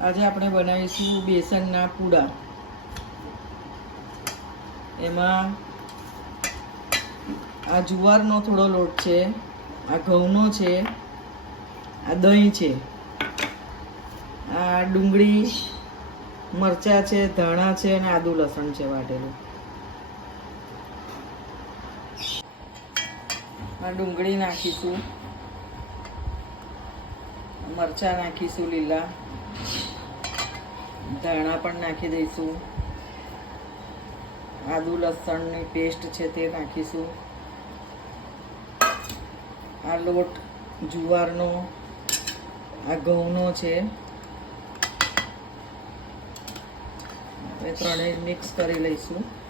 આજે આપણે બનાવીશું બેસનના પૂડા. એમાં આ જુવારનો થોડો લોટ છે, આ ઘઉંનો છે, આ દહીં છે, આ ડુંગળી, મરચાં છે, ધાણા છે અને આદુ લસણ છે વાટેલું. આ ડુંગળી નાખીશું, મરચાં નાખીશું લીલા. ધાણા પણ નાખી દઈશું. આદુ લસણની પેસ્ટ છે તે નાખીશું. આ લોટ જુવારનો, આ ઘઉંનો છે. એ ત્રણેય મિક્સ કરી લઈશું.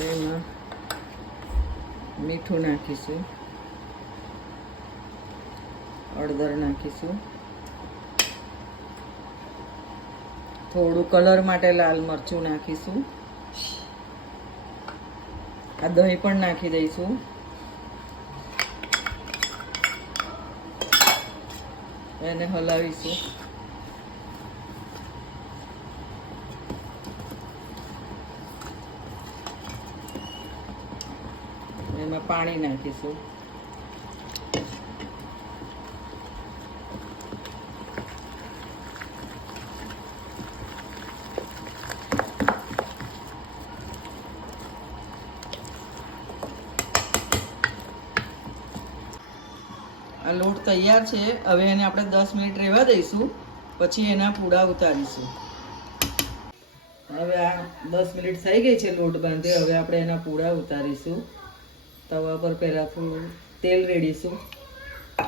એમાં મીઠું નાખીશું. હળદર નાખીશું. થોડું કલર માટે લાલ મરચું નાખીશું. આ દહીં પણ નાખી દઈશું. એને હલાવીશું. એમાં પાણી નાખીશું. લોટ તૈયાર છે. હવે એને આપણે દસ મિનિટ રહેવા દઈશું. પછી એના પૂડા ઉતારીશું. હવે આ દસ મિનિટ થઈ ગઈ છે લોટ બાંધે. હવે આપણે એના પૂડા ઉતારીશું. તવા પર પહેલાં થોડું તેલ રેડીશું. આ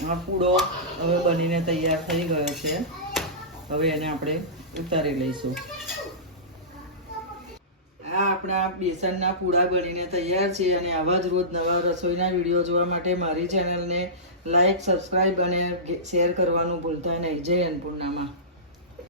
પૂડો હવે બનીને તૈયાર થઈ ગયો છે. હવે એને આપણે ઉતારી લઈશું. આ આપણા બેસનના પૂડા બનીને તૈયાર છે અને આવા જ રોજ નવા રસોઈના વીડિયો જોવા માટે મારી ચેનલને લાઈક, સબસ્ક્રાઈબ અને શેર કરવાનું ભૂલતા નહીં. જય અન્નપૂર્ણામાં.